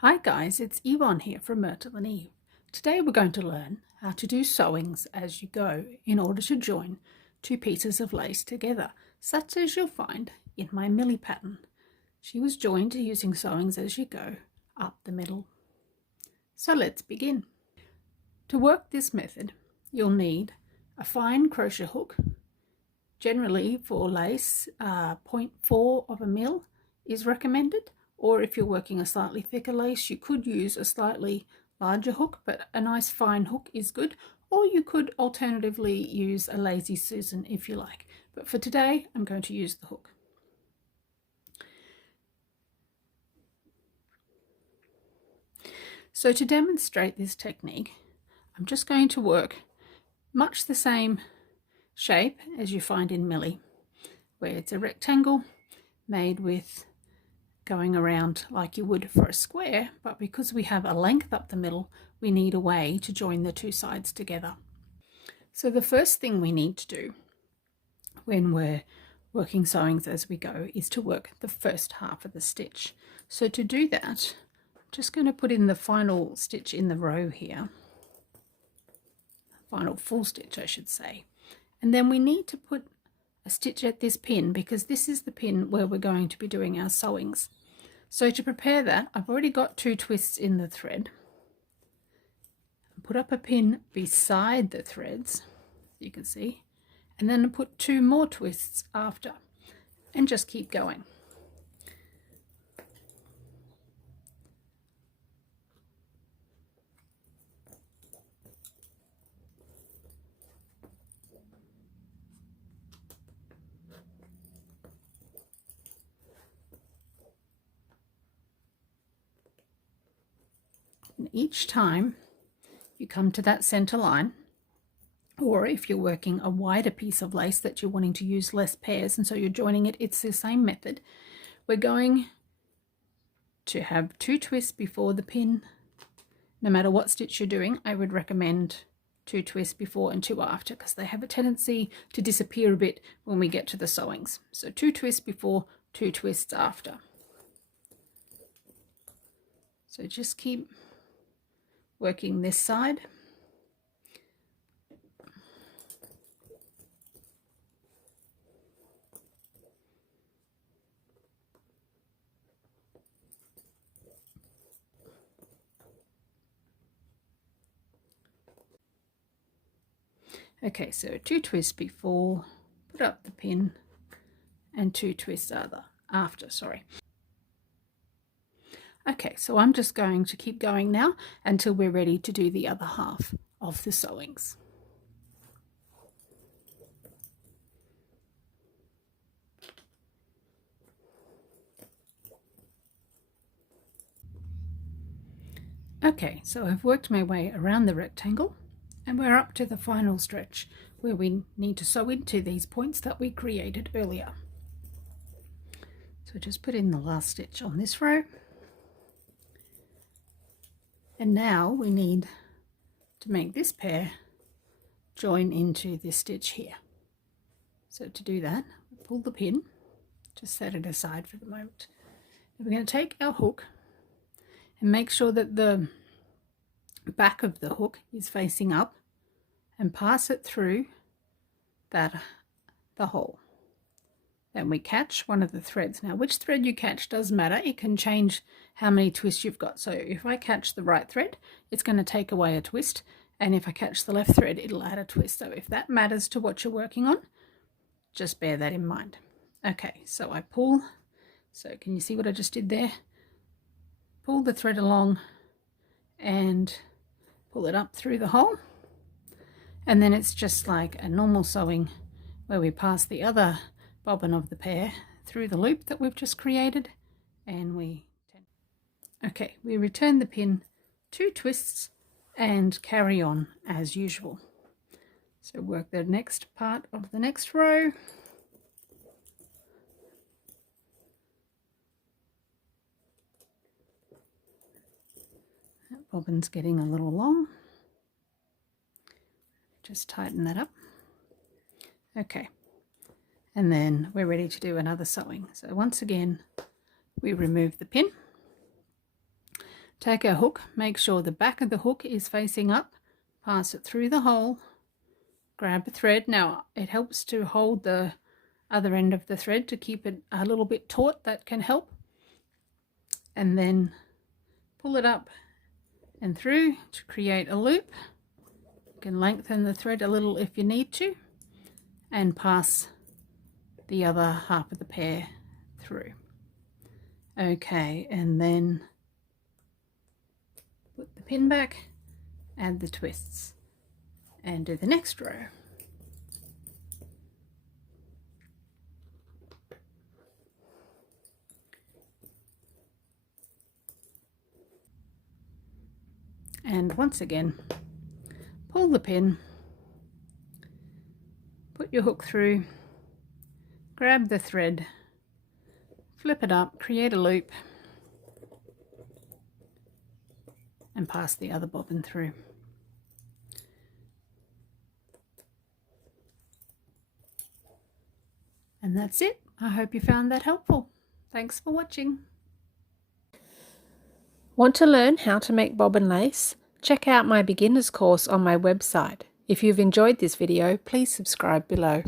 Hi guys, it's Yvonne here from Myrtle and Eve. Today we're going to learn how to do sewings as you go in order to join two pieces of lace together, such as you'll find in my Millie pattern. She was joined using sewings as you go up the middle. So let's begin. To work this method, you'll need a fine crochet hook. Generally for lace, 0.4 of a mil is recommended. Or if you're working a slightly thicker lace, you could use a slightly larger hook, but a nice fine hook is good. Or you could alternatively use a Lazy Susan if you like. But for today, I'm going to use the hook. So to demonstrate this technique, I'm just going to work much the same shape as you find in Millie, where it's a rectangle made with going around like you would for a square, but because we have a length up the middle, we need a way to join the two sides together. So the first thing we need to do when we're working sewings as we go is to work the first half of the stitch. So to do that, I'm just going to put in the final stitch in the row here, final full stitch I should say, and then we need to put a stitch at this pin because this is the pin where we're going to be doing our sewings. So to prepare that, I've already got 2 twists in the thread. Put up a pin beside the threads, you can see, and then put 2 more twists after, and just keep going. And each time you come to that center line, or if you're working a wider piece of lace that you're wanting to use less pairs and so you're joining it, it's the same method. We're going to have 2 twists before the pin. No matter what stitch you're doing, I would recommend 2 twists before and 2 after because they have a tendency to disappear a bit when we get to the sewings. So 2 twists before, 2 twists after. So just keep working this side. Okay, so 2 twists before, put up the pin, and 2 twists after, sorry. Okay, so I'm just going to keep going now until we're ready to do the other half of the sewings. Okay, so I've worked my way around the rectangle and we're up to the final stretch where we need to sew into these points that we created earlier. So just put in the last stitch on this row. And now we need to make this pair join into this stitch here. So to do that, pull the pin, just set it aside for the moment. And we're going to take our hook and make sure that the back of the hook is facing up and pass it through the hole. Then we catch one of the threads. Now which thread you catch does matter. It can change how many twists you've got. So if I catch the right thread, it's going to take away a twist, and if I catch the left thread, it'll add a twist. So if that matters to what you're working on, just bear that in mind. Okay, so I pull. So can you see what I just did there? Pull the thread along and pull it up through the hole, and then it's just like a normal sewing where we pass the other bobbin of the pair through the loop that we've just created, and we return the pin, 2 twists, and carry on as usual. So work the next part of the next row. That bobbin's getting a little long. Just tighten that up. Okay. And then we're ready to do another sewing. So once again, we remove the pin, Take our hook, make sure the back of the hook is facing up, pass it through the hole, grab a thread. Now it helps to hold the other end of the thread to keep it a little bit taut, that can help. And then pull it up and through to create a loop. You can lengthen the thread a little if you need to, and pass the other half of the pear through. Okay, and then put the pin back, add the twists, and do the next row. And once again, pull the pin, put your hook through, grab the thread, flip it up, create a loop, and pass the other bobbin through. And that's it. I hope you found that helpful. Thanks for watching. Want to learn how to make bobbin lace? Check out my beginner's course on my website. If you've enjoyed this video, please subscribe below.